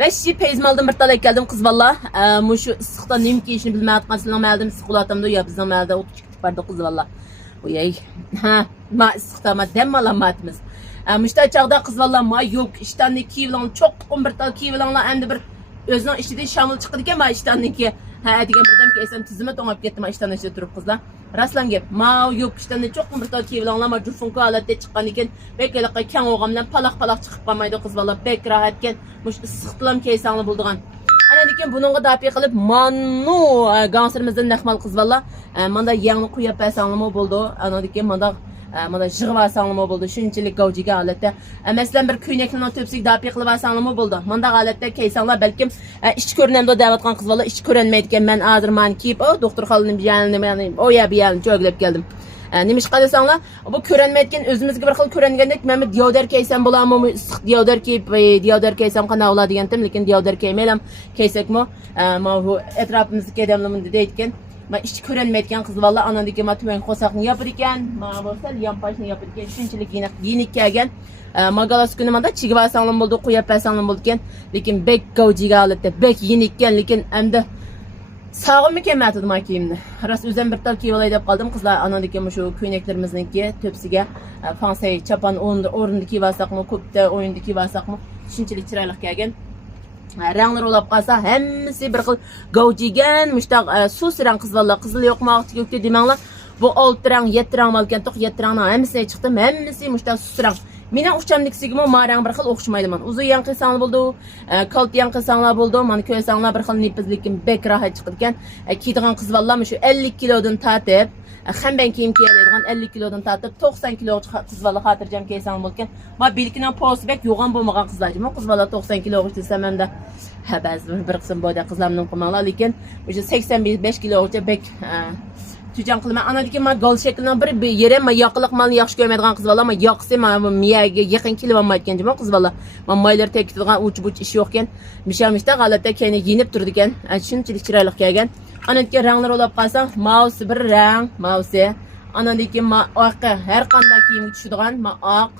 Ve şi peyzmaldan bir talep geldim kız valla. Şu ısıkta neyim ki işini bilmeye atkan silah meldim. Sıkulatamda ya bizim melde 32 tip vardı kız valla. Uyay. Ha, ma ısıkta ma dem alamatımız. Müşteri çağda kız valla ma yok. İşten de kiyivlan çok bir tal kiyivlanla hem de bir özünün işlediği şamlı çıktı diken ma işten ki. Ha, digen birden ki esem tizime toңap kettim işten işte durup kızlar. Raslan gep. Ma yok işten de çok bir tal kiyivlanla ma curfunku alatte çıkan iken. Bekle kan oğamdan palak çıkıp kalmaydı kız valla. Bek rahatken. Muş ısıktılam keysanlı bulduğun. Ana diken bununla dapi kılıp manu gansırımızdan nehmal kız valla. Manda yanı kuyap esanlama buldu. Ana diken manda jığva sanlama buldu. Şunçilik gavciga alette. Mesela bir küynekli töpsük dapi kılıp esanlama buldu. Manda alette keysanla belki iş görünemde davatkan kız valla iş görünmeydiken ben azır mani kiyip doktor halının bir yanını o ya bir yanını çöglep geldim. Nemiş qadasanlar bu ko'ranmayotgan o'zimizga bir xil ko'rangandek men diyoder kaysan bo'lammi issiq diyoder kiyib diyoder kaysam qanday bo'ladi degandim lekin diyoder kiymaylam kaysakmi ma bu atrofimizga odamlar deyotgan ma ish ko'ranmayotgan qiz valla anadagi ma tuvan qo'saqni yopir ekan ma bo'lsa yampashni yopir ekan shunchalik yenik kelgan ma galas kuni manda chigvasanlim bo'ldi qo'yib pasanlim bo'ldi ekan lekin bek gavjiga oldi bek yenik ekan lekin endi sağım mükemmeldi makiyimdi. Ras özüm bir tal kiyolayıp kaldım kızlar anadaki şu köyneklerimizdeki töpsige fansay çapan orundaki vasak mı köpte oyundaki vasak mı şunçilik çıraylık gelgen. Ranglar olap kalsa hemmisi bir xil gavjigen müştaq sus rang kız valla kızıl yok mu altı gökte demenler. Bu 6 rang 7 rang malken tok 7 rangdan hemmisi çıktım hemmisi müştaq sus rang. Menen uçamdiksigimi marang bir xil o'xshamaydi man. Uzu yanqi sanlı buldu, kalt yanqi sanlar buldu. Man köy sanlar bir xil nipizlikim bek rahat chiqdi ekan. Kiydigan qiz vallam shu 50 kilodan tatib, ham ben kiyim kiyadigan 50 kilodan tatib 90 kilo qiz valla xotirjam kiysan bo'lgan. Ma bilkinan post bek yo'g'on bo'lmagan qizlarjim. Qiz valla 90 kilo desam ham da ha ba'zi bir qism boyda qizlarning qilmanglar lekin o'sha 85 kilogacha bek Tücan kılma anadaki ma gol şeklinden bir yere ma yakılık malını yaxşı görmediğin kız valla ma yaksı ma miyage yakın kilova etken cima kız valla ma maylar tekitdiğin uç buç iş yokken mişamışta galatta kendine giyinip durdu iken şunçilik çıraylık kelgen anadaki ranglar olap kalsa mouse bir rang mouse anadaki ma akı her qanday kiyim tushadigan ma ak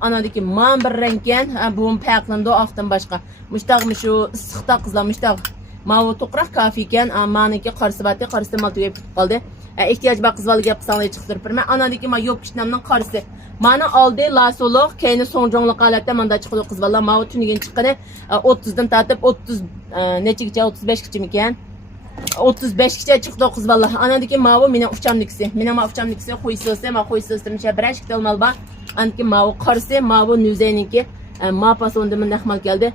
anadaki ma bir rangken bu paqlında aktan başka müştaq şu ısıqta kızlar müştaq ma to'qroq kafi ekan maniki qarsibati qarsi mal tugab qoldi ehtiyoj bor qizvali gap qilsanglar chiqtirib birman anadiki ma yo'q kishnamning qarsi mana oldi lasuluq keyni so'ngjonliq holatda manda chiqdi qizvalar ma tunigan chiqqani 30 dan tatib 30 nechigacha 35 kichim ekan 35 kicha chiqdi qizvalar anadiki ma bu meni uchamlikisi meni ma uchamlikisi qo'yso'si ma qo'yso'si misha bir ashkal mal bor anki ma qarsi ma bu nuzayniki ma pasonda men nahmal keldi